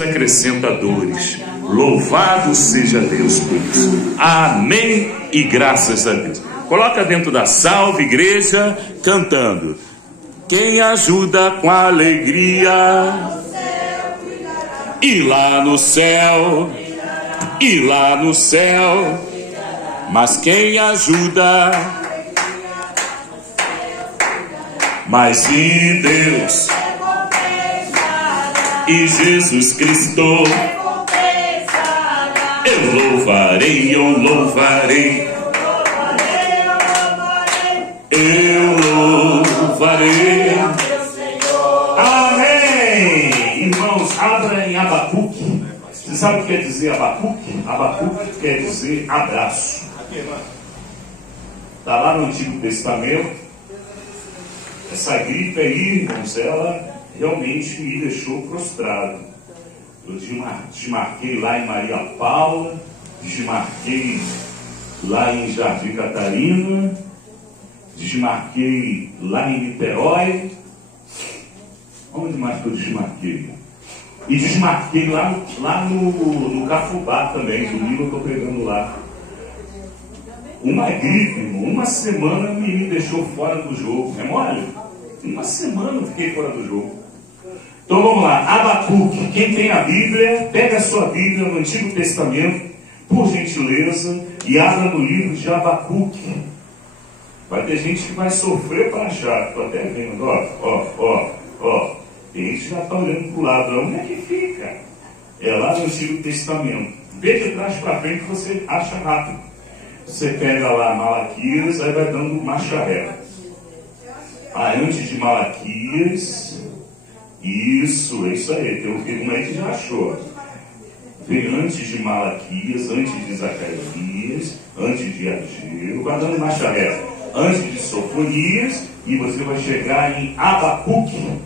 acrescentadores. Louvado seja Deus por isso. Amém e graças a Deus. Coloca dentro da salve, igreja, cantando. Quem ajuda com alegria, e lá no céu, e lá no céu, mas quem ajuda, mas e Deus, e Jesus Cristo, eu louvarei, eu louvarei, eu louvarei. Amém. Irmãos, abra em Abacuque. Você sabe o que quer dizer Abacuque? Abacuque quer dizer abraço. Está lá no Antigo Testamento. Essa gripe aí, irmãos, ela realmente me deixou prostrado. Eu desmarquei lá em Maria Paula, desmarquei lá em Jardim Catarina, desmarquei lá em Niterói. Onde mais que eu desmarquei? E desmarquei lá no Cafubá também, domingo eu estou pregando lá. Uma gripe, irmão, uma semana me deixou fora do jogo. É mole? Uma semana eu fiquei fora do jogo. Então vamos lá, Abacuque. Quem tem a Bíblia, pega a sua Bíblia no Antigo Testamento, por gentileza, e abra no livro de Abacuque. Vai ter gente que vai sofrer para achar. Estou até vendo, ó. Tem gente que já está olhando para o lado. Onde é que fica? É lá no Antigo Testamento. Vê de trás para frente que você acha rápido. Você pega lá Malaquias, aí vai dando marcha ré. Antes de Malaquias, isso, é isso aí. Tem um aí que já achou. Vem antes de Malaquias, antes de Zacarias, antes de Ageu, vai dando marcha ré. Antes de Sofonias, e você vai chegar em Abacuque.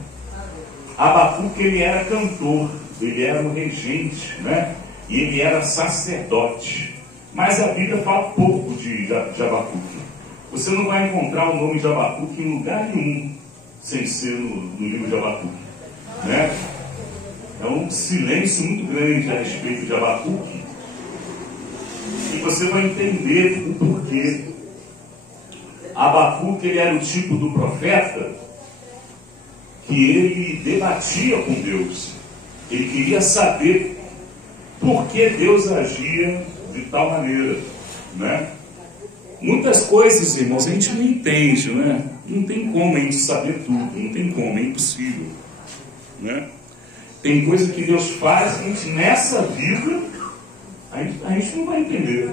Abacuque, ele era cantor, ele era um regente, né? E ele era sacerdote. Mas a Bíblia fala pouco de Abacuque. Você não vai encontrar o nome de Abacuque em lugar nenhum, sem ser no livro de Abacuque, né? É um silêncio muito grande a respeito de Abacuque. E você vai entender o porquê. Abacuque, ele era o tipo do profeta que ele debatia com Deus. Ele queria saber por que Deus agia de tal maneira, né? Muitas coisas, irmãos, a gente não entende, né? Não tem como a gente saber tudo, não tem como, é impossível, né? Tem coisa que Deus faz que a gente, nessa vida, a gente não vai entender,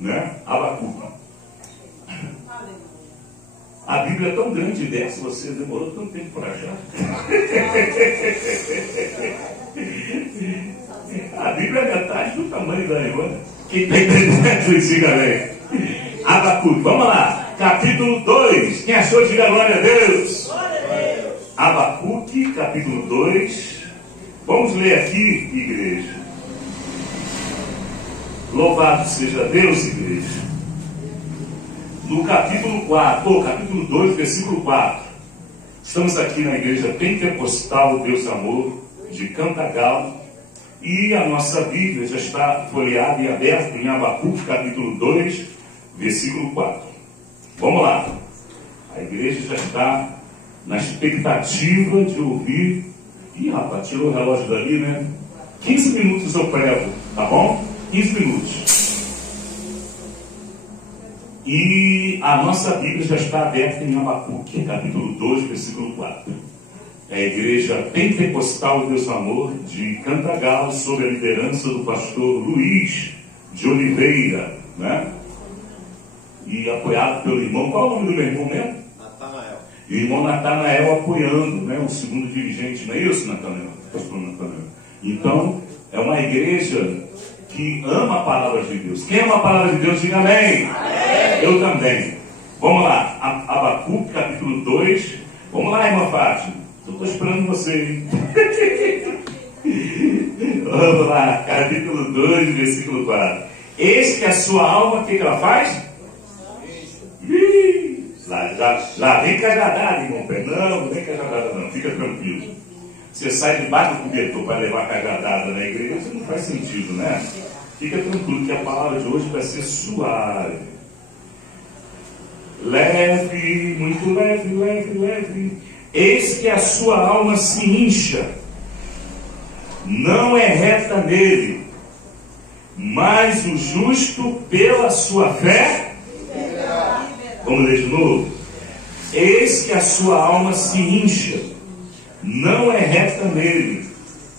né? Abacuque. A Bíblia é tão grande dessa, você demorou tanto tempo para achar. A Bíblia é metade do tamanho da Iona. Quem está entendendo, diga amém. Abacuque, vamos lá. Capítulo 2. Quem achou, diga glória a Deus. Abacuque, capítulo 2. Vamos ler aqui, igreja. Louvado seja Deus, igreja. No capítulo 4, capítulo 2, versículo 4. Estamos aqui na igreja Pentecostal Deus Amor, de Cantagalo. E a nossa Bíblia já está folheada e aberta em Abacuque, capítulo 2, versículo 4. Vamos lá. A igreja já está na expectativa de ouvir. Ih, rapaz, tirou o relógio dali, né? 15 minutos eu prego, tá bom? 15 minutos. E a nossa Bíblia já está aberta em Abacuque, capítulo 2, versículo 4. É a igreja Pentecostal Deus Amor de Cantagalo, sob a liderança do pastor Luiz de Oliveira, né? E apoiado pelo irmão, qual é o nome do meu irmão mesmo? Natanael. E o irmão Natanael apoiando, né? O segundo dirigente, não é isso, Natanael? Pastor Natanael. Então, é uma igreja que ama a palavra de Deus. Quem ama a palavra de Deus, diga amém. Amém. Eu também. Vamos lá, Abacuque, capítulo 2. Vamos lá, irmã Fátima. Estou esperando você, hein? Vamos lá, capítulo 2, versículo 4. Eis que a sua alma, o que ela faz? Lá vem cajadada, irmão. Não vem cajadada não, fica tranquilo. Você sai debaixo do cobertor para levar cajadada na igreja, não faz sentido, né? Fica tranquilo que a palavra de hoje vai ser suave. Leve, muito leve, leve, leve. Eis que a sua alma se incha. Não é reta nele, mas o justo pela sua fé. Vamos ler de novo. Eis que a sua alma se incha. Não é reta nele,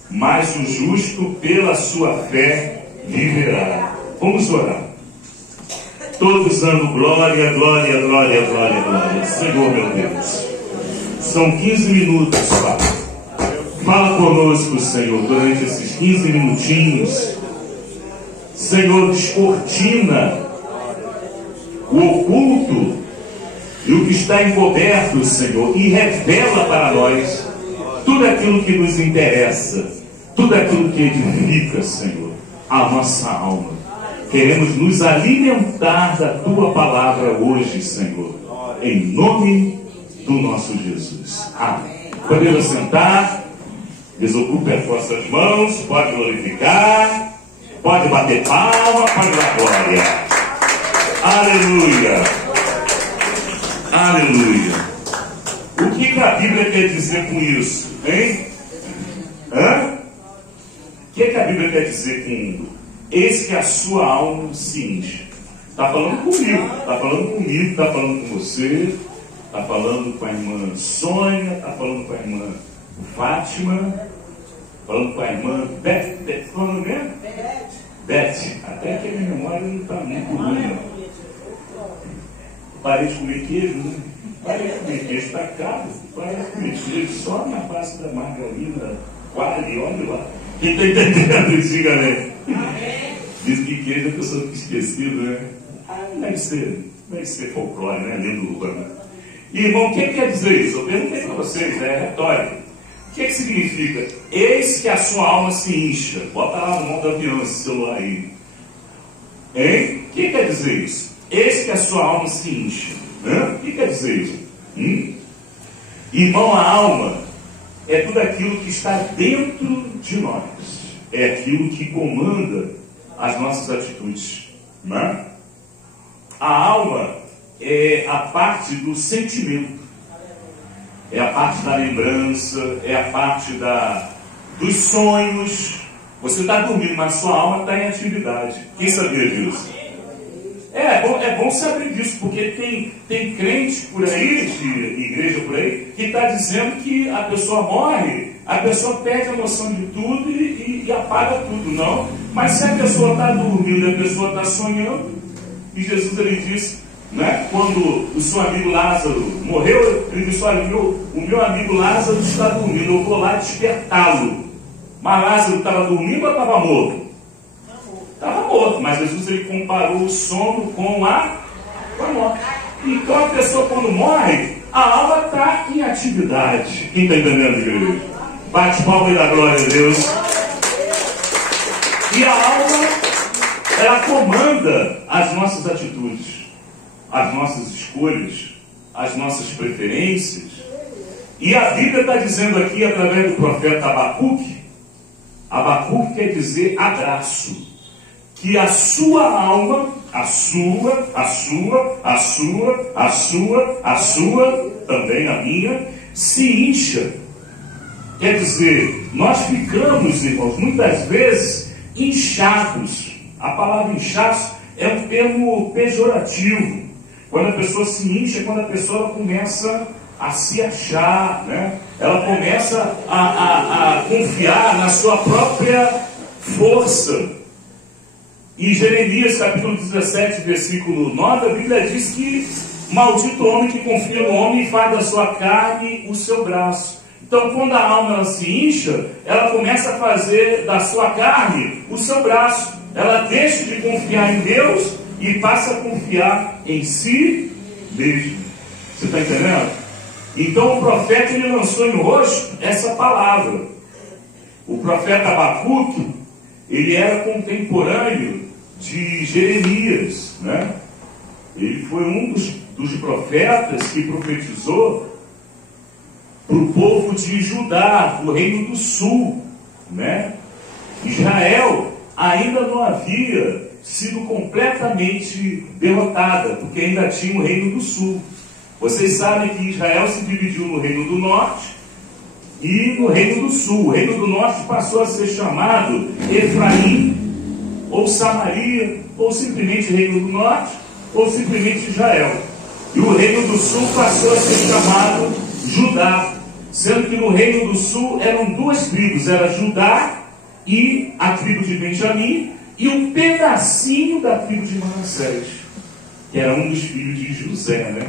mas o justo pela sua fé viverá. Vamos orar. Todos dando glória, glória, glória, glória, glória. Senhor meu Deus. São 15 minutos, Pai. Fala conosco, Senhor, durante esses 15 minutinhos. Senhor, descortina o oculto e o que está encoberto, Senhor, e revela para nós tudo aquilo que nos interessa, tudo aquilo que edifica, Senhor, a nossa alma. Queremos nos alimentar da Tua palavra hoje, Senhor, em nome do nosso Jesus. Amém. Podemos sentar, desocupe as vossas mãos, pode glorificar, pode bater palma, pode dar glória. Aleluia. Aleluia. O que a Bíblia quer dizer com isso? Hein? Hã? O que a Bíblia quer dizer com eis que a sua alma se enche? Está falando comigo, está falando comigo, está falando com você, está falando com a irmã Sônia, está falando com a irmã Fátima, falando com a irmã Beth, falando mesmo? Beth. Até que a minha memória não está muito ruim. Parei de comer queijo, né? Parei de comer queijo, está caro. Parei de comer queijo só na base da margarina, quase, olha lá. Quem está entendendo, diga, né? Diz que queijo a pessoa fica esquecida, né? Deve ser folclore, né? Lendo urbana. Irmão, o que quer dizer isso? Eu perguntei para vocês, é retórica. O que significa? Eis que a sua alma se incha. Bota lá no modo avião esse celular aí. Hein? O que quer dizer isso? Eis que a sua alma se incha. O que quer dizer isso? Irmão, a alma é tudo aquilo que está dentro de nós. É aquilo que comanda as nossas atitudes. Né? A alma é a parte do sentimento. É a parte da lembrança, é a parte dos sonhos. Você está dormindo, mas sua alma está em atividade. Quem sabia disso? É bom saber disso, porque tem crente por aí, de igreja por aí, que está dizendo que a pessoa morre, a pessoa perde a noção de tudo e apaga tudo. Não, mas se a pessoa está dormindo, a pessoa está sonhando, e Jesus ele disse, né, quando o seu amigo Lázaro morreu, ele disse, olha, o meu amigo Lázaro está dormindo, eu vou lá despertá-lo. Mas Lázaro estava dormindo ou estava morto? Estava morto, mas Jesus ele comparou o sono com a morte. Então a pessoa quando morre, a alma está em atividade. Quem está entendendo, igreja? Bate palma e dá glória a Deus. E a alma, ela comanda as nossas atitudes, as nossas escolhas, as nossas preferências. E a Bíblia está dizendo aqui, através do profeta Abacuque, Abacuque quer dizer abraço, que a sua alma, também a minha, se incha. Quer dizer, nós ficamos, irmãos, muitas vezes inchados. A palavra inchados é um termo pejorativo. Quando a pessoa se incha, quando a pessoa começa a se achar, né? Ela começa a confiar na sua própria força. Em Jeremias capítulo 17, versículo 9, a Bíblia diz que maldito o homem que confia no homem e faz da sua carne o seu braço. Então, quando a alma ela se incha, ela começa a fazer da sua carne o seu braço. Ela deixa de confiar em Deus e passa a confiar em si mesmo. Você está entendendo? Então, o profeta ele lançou em rosto essa palavra. O profeta Abacuque, ele era contemporâneo de Jeremias, né? Ele foi um dos profetas que profetizou para o povo de Judá, o reino do sul, né? Israel ainda não havia sido completamente derrotada, porque ainda tinha o reino do sul. Vocês sabem que Israel se dividiu no reino do norte e no reino do sul. O reino do norte passou a ser chamado Efraim, ou Samaria, ou simplesmente Reino do Norte, ou simplesmente Israel. E o Reino do Sul passou a ser chamado Judá, sendo que no Reino do Sul eram duas tribos, era Judá e a tribo de Benjamim, e um pedacinho da tribo de Manassés, que era um dos filhos de José, né?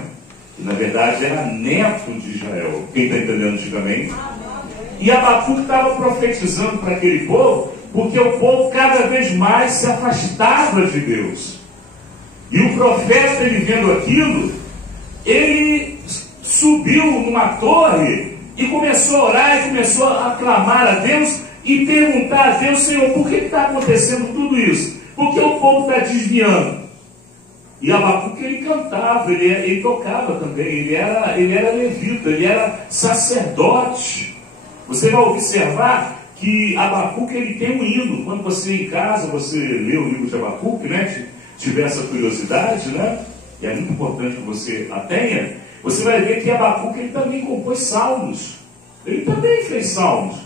Que na verdade era neto de Israel. Quem está entendendo antigamente? E Abacuque estava profetizando para aquele povo, porque o povo cada vez mais se afastava de Deus. E o profeta, ele vendo aquilo, ele subiu numa torre e começou a orar e começou a clamar a Deus e perguntar a Deus: Senhor, por que está acontecendo tudo isso? Porque o povo está desviando. E Abacuque, ele cantava, ele tocava também, ele era levita, ele era sacerdote. Você vai observar que Abacuque, ele tem um hino. Quando você em casa, você lê o livro de Abacuque, né? Tiver essa curiosidade, né? E é muito importante que você a tenha. Você vai ver que Abacuque, ele também compôs salmos. Ele também fez salmos.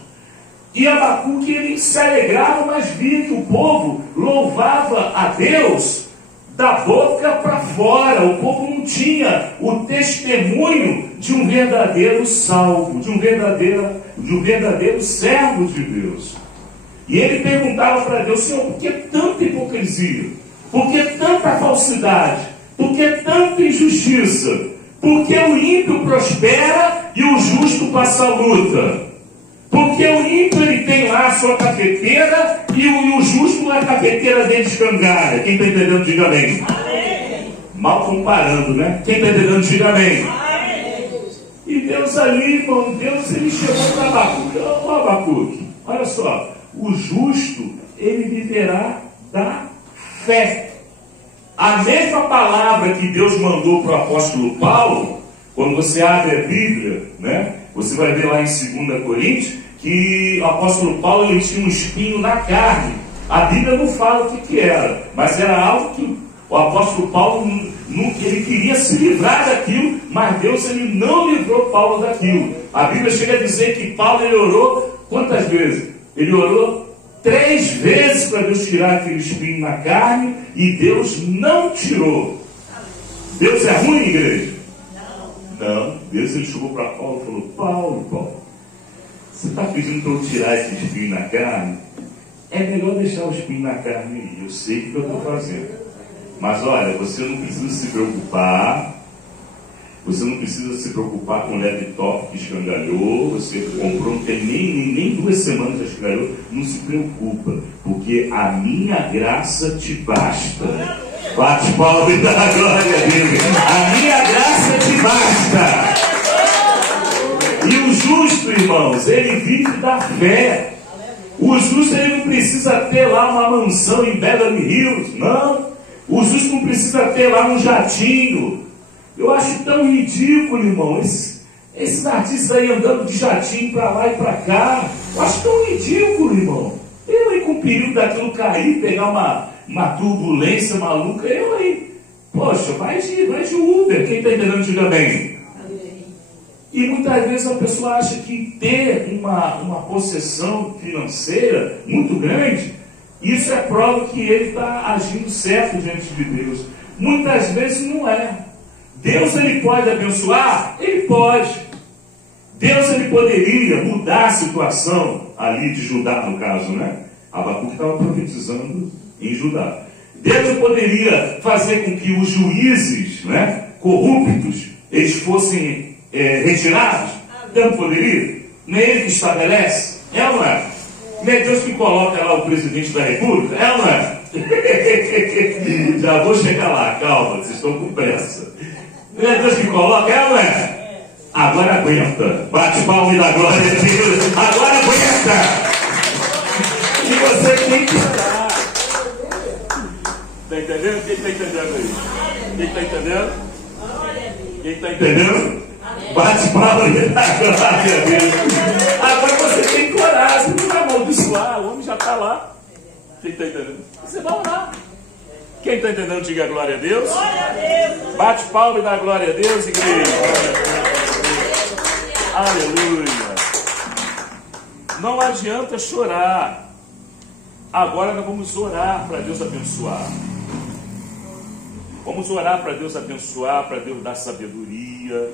E Abacuque, ele se alegrava, mas via que o povo louvava a Deus da boca para fora. O povo não tinha o testemunho de um verdadeiro salvo, de um verdadeiro servo de Deus. E ele perguntava para Deus: Senhor, por que tanta hipocrisia? Por que tanta falsidade? Por que tanta injustiça? Por que o ímpio prospera e o justo passa a luta? Porque o ímpio, ele tem lá a sua cafeteira e o justo a cafeteira dele escangalha. Quem está entendendo, diga amém. Amém. Mal comparando, né? Quem está entendendo, diga amém. Amém. E Deus ali, irmão, Deus, ele chegou para Abacuque: Ô Abacuque, olha só, o justo, ele viverá da fé. A mesma palavra que Deus mandou para o apóstolo Paulo, quando você abre a Bíblia, né? Você vai ver lá em 2 Coríntios que o apóstolo Paulo, ele tinha um espinho na carne. A Bíblia não fala o que era, mas era algo que o apóstolo Paulo ele queria se livrar daquilo, mas Deus, ele não livrou Paulo daquilo. A Bíblia chega a dizer que Paulo, ele orou quantas vezes? Ele orou 3 vezes para Deus tirar aquele espinho na carne, e Deus não tirou. Deus é ruim, igreja? Não. Deus, ele chegou para Paulo e falou: Paulo, você está pedindo para eu tirar esse espinho na carne? É melhor deixar o espinho na carne aí. Eu sei o que eu estou fazendo. Mas olha, você não precisa se preocupar. Você não precisa se preocupar com o laptop que escangalhou. Você comprou, não tem nem 2 semanas que escangalhou. Não se preocupa, porque a minha graça te basta. Bate palma e dá glória a Deus. A minha graça te basta. E o justo, irmãos, ele vive da fé. O justo, ele não precisa ter lá uma mansão em Beverly Hills, não. O justo não precisa ter lá um jatinho. Eu acho tão ridículo, irmão, esses artistas aí andando de jatinho para lá e para cá. Eu acho tão ridículo, irmão. Eu aí com o perigo daquilo cair, pegar uma turbulência maluca, eu aí, poxa, vai de Uber. Quem está entendendo, diga bem. E muitas vezes a pessoa acha que ter uma possessão financeira muito grande, isso é prova que ele está agindo certo diante de Deus. Muitas vezes não é. Deus, ele pode abençoar? Ele pode. Deus, ele poderia mudar a situação ali de Judá, no caso, né? Abacuque estava profetizando em Judá. Deus poderia fazer com que os juízes, né, corruptos, eles fossem retirados? Deus poderia? Não é ele que estabelece? É ou não é? Não é Deus que coloca lá o presidente da República? É ou não é? Já vou chegar lá, calma, vocês estão com pressa. Não é Deus que coloca? É ou não é? Agora aguenta. Bate palma e dá glória a Deus. Agora aguenta. E você tem que orar. Está entendendo? Quem está entendendo aí? Quem está entendendo? Quem está entendendo? Bate palma e dá glória a Deus. Agora você tem que orar, você não vai amaldiçoar, o homem já está lá. Quem está entendendo? Você vai orar. Quem está entendendo, diga glória a Deus. Glória a Deus. Bate palma e dá glória a Deus, igreja. Aleluia. Não adianta chorar. Agora nós vamos orar para Deus abençoar. Vamos orar para Deus abençoar, para Deus dar sabedoria,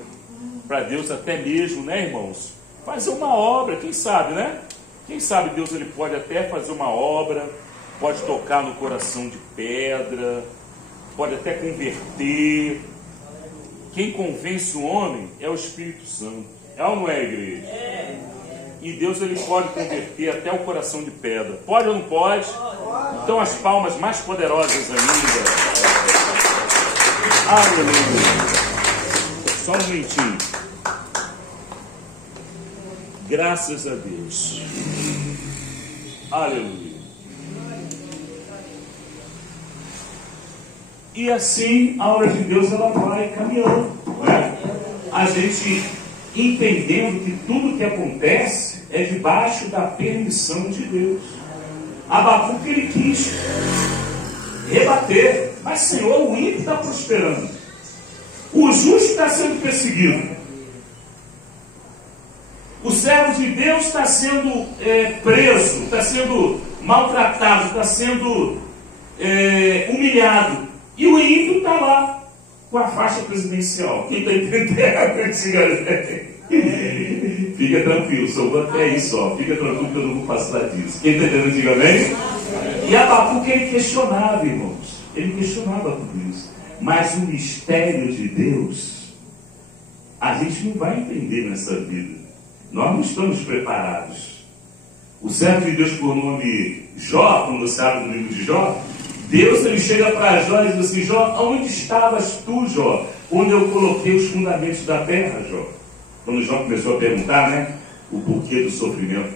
para Deus até mesmo, né, irmãos, fazer uma obra, quem sabe, né? Quem sabe Deus ele pode até fazer uma obra, pode tocar no coração de pedra, pode até converter. Quem convence o homem é o Espírito Santo. É ou não é, igreja? E Deus ele pode converter até o coração de pedra. Pode ou não pode? Então as palmas mais poderosas ainda. Aleluia. Só um momentinho. Graças a Deus. Aleluia. E assim a obra de Deus ela vai caminhando, né? A gente entendendo que tudo que acontece é debaixo da permissão de Deus. Abacuque ele quis rebater, mas Senhor, o ímpio está prosperando, o justo está sendo perseguido, o servo de Deus está sendo preso, está sendo maltratado, está sendo humilhado, e o ímpio está lá com a faixa presidencial. Quem está entendendo? Fica tranquilo, só vou até aí só. Fica tranquilo que eu não vou passar disso. Quem está entendendo, diga amém? E Abacuque ele questionava, irmãos. Ele questionava tudo isso. Mas o mistério de Deus, a gente não vai entender nessa vida. Nós não estamos preparados. O servo de Deus por nome Jó, quando você abre no livro de Jó, Deus ele chega para Jó e diz assim: Jó, onde estavas tu, Jó, quando eu coloquei os fundamentos da terra, Jó? Quando Jó começou a perguntar, né, o porquê do sofrimento.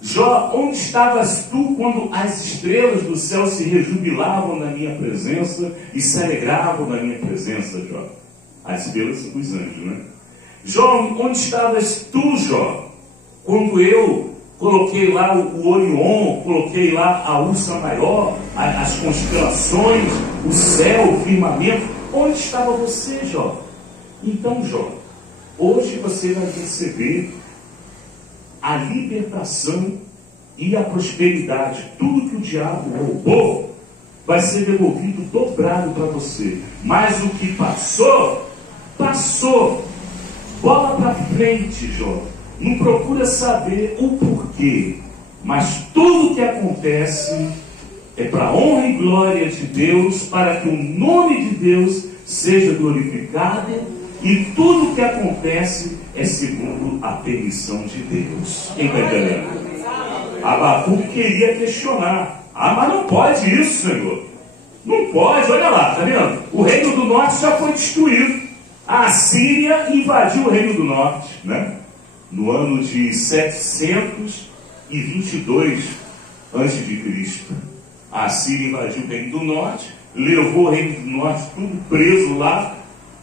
Jó, onde estavas tu quando as estrelas do céu se rejubilavam na minha presença e se alegravam na minha presença, Jó? As estrelas são os anjos, né? Jó, onde estavas tu, Jó, quando eu coloquei lá o Orion, coloquei lá a Ursa Maior, as constelações, o céu, o firmamento? Onde estava você, Jó? Então, Jó, hoje você vai receber a libertação e a prosperidade. Tudo que o diabo roubou vai ser devolvido dobrado para você. Mas o que passou, passou. Bola para frente, Jó. Não procura saber o porquê, mas tudo que acontece é para a honra e glória de Deus, para que o nome de Deus seja glorificado, e tudo que acontece é segundo a permissão de Deus. Quem está entendendo? Abacuque queria questionar: ah, mas não pode isso, Senhor. Não pode, olha lá, está vendo? O reino do norte já foi destruído. A Assíria invadiu o reino do norte, né? No ano de 722 a.C. A Assíria invadiu o reino do norte, levou o reino do norte tudo preso lá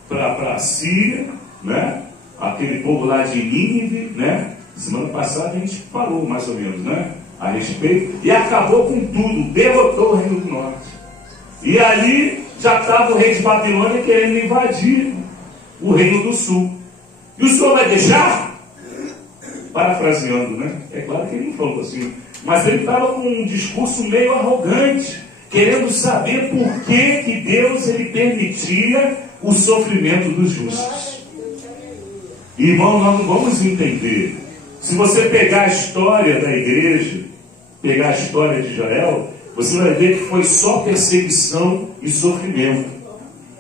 para a Síria, né? Aquele povo lá de Nínive, né? Semana passada a gente falou mais ou menos, né? A respeito, e acabou com tudo, derrotou o reino do norte. E ali já estava o rei de Babilônia querendo invadir o reino do sul. E o Senhor vai deixar? Parafraseando, né? É claro que ele não falou assim, mas ele estava com um discurso meio arrogante, querendo saber por que Deus ele permitia o sofrimento dos justos. Irmão, nós não vamos entender. Se você pegar a história da igreja, pegar a história de Israel, você vai ver que foi só perseguição e sofrimento.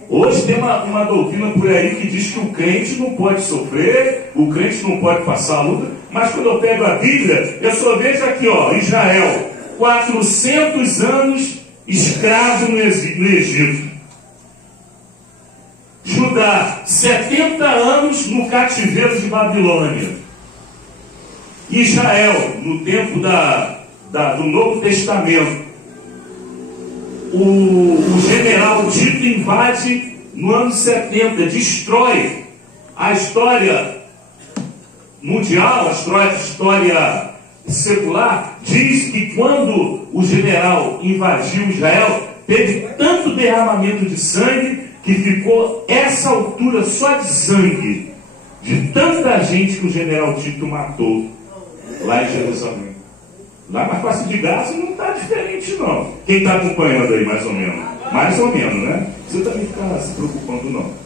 Hoje tem uma doutrina por aí que diz que o crente não pode sofrer, o crente não pode passar luta, mas quando eu pego a Bíblia, eu só vejo aqui, ó, Israel, 400 anos escravo no Egito. Judá, 70 anos no cativeiro de Babilônia. Israel, no tempo do Novo Testamento, o general Tito invade no ano 70, destrói A história mundial, a história secular, diz que quando o general invadiu Israel, teve tanto derramamento de sangue que ficou essa altura só de sangue, de tanta gente que o general Tito matou lá em Jerusalém. Lá na face de Gaza não está diferente, não. Quem está acompanhando aí, mais ou menos? Mais ou menos, né? Você também fica se preocupando, não.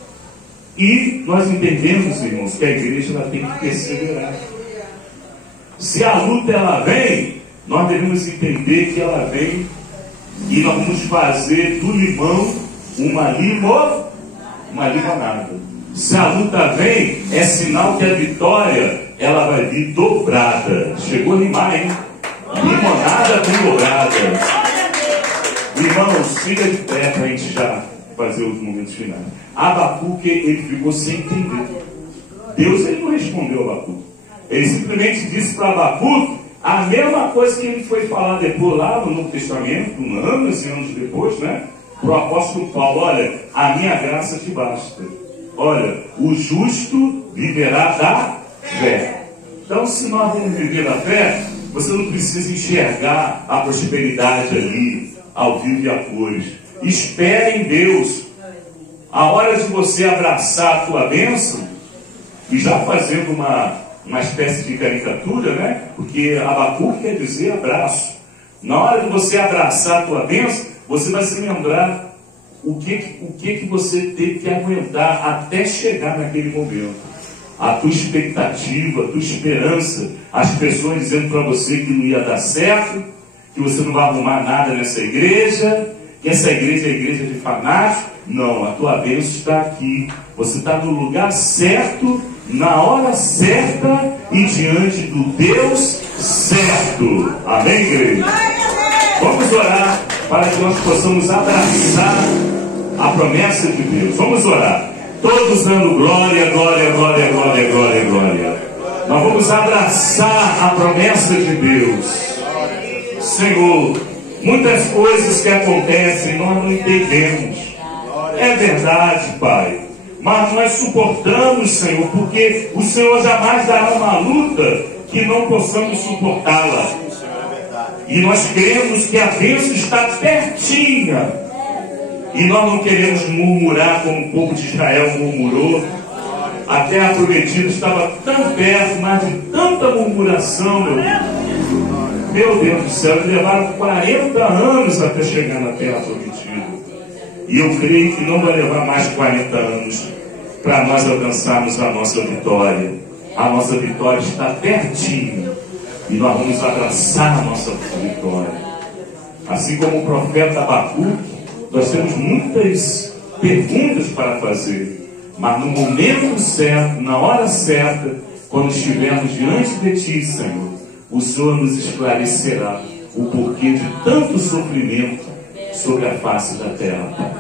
E nós entendemos, irmãos, que a igreja ela tem que perseverar. Se a luta ela vem, nós devemos entender que ela vem e nós vamos fazer do limão uma limonada. Se a luta vem, é sinal que a vitória ela vai vir dobrada. Chegou demais, hein? Limonada com dobrada. Irmãos, fica de pé para a gente já fazer os momentos finais. Abacuque, ele ficou sem entender. Deus ele não respondeu a Abacuque. Ele simplesmente disse para Abacuque a mesma coisa que ele foi falar depois lá no Novo Testamento, anos e anos depois, né? Para o apóstolo Paulo: olha, a minha graça te basta. Olha, o justo viverá da fé. Então, se nós vamos viver da fé, você não precisa enxergar a prosperidade ali, ao vivo e a cores. Espere em Deus. A hora de você abraçar a tua bênção, e já fazendo uma espécie de caricatura, né? Porque Abacuque quer dizer abraço. Na hora de você abraçar a tua bênção, você vai se lembrar o que você teve que aguentar até chegar naquele momento. A tua expectativa, a tua esperança, as pessoas dizendo para você que não ia dar certo, que você não vai arrumar nada nessa igreja, que essa igreja é a igreja de fanáticos. Não, a tua bênção está aqui. Você está no lugar certo, na hora certa e diante do Deus certo. Amém, igreja? Vamos orar para que nós possamos abraçar a promessa de Deus. Vamos orar. Todos dando glória, glória, glória, glória, glória, glória. Nós vamos abraçar a promessa de Deus. Senhor, muitas coisas que acontecem nós não entendemos. É verdade, Pai. Mas nós suportamos, Senhor, porque o Senhor jamais dará uma luta que não possamos suportá-la. E nós cremos que a bênção está pertinha. E nós não queremos murmurar como o povo de Israel murmurou. A terra prometida estava tão perto, mas de tanta murmuração, meu Deus do céu, eles levaram 40 anos até chegar na terra prometida. E eu creio que não vai levar mais 40 anos para nós alcançarmos a nossa vitória. A nossa vitória está pertinho. E nós vamos abraçar a nossa vitória. Assim como o profeta Abacuque, nós temos muitas perguntas para fazer. Mas no momento certo, na hora certa, quando estivermos diante de Ti, Senhor, o Senhor nos esclarecerá o porquê de tanto sofrimento sobre a face da terra.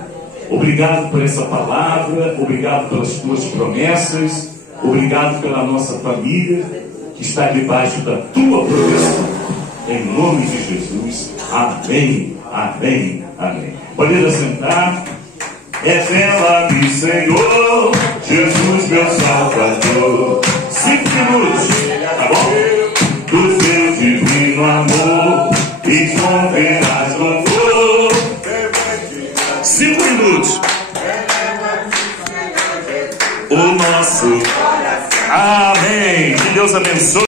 Obrigado por essa palavra, obrigado pelas Tuas promessas, obrigado pela nossa família que está debaixo da Tua proteção. Em nome de Jesus. Amém, amém, amém. Pode assentar. Revela-me, Senhor, Jesus meu Salvador. 5 minutos, tá bom? Do Teu divino amor e converás louvor. 5 minutos. O nosso. Amém. Que Deus abençoe.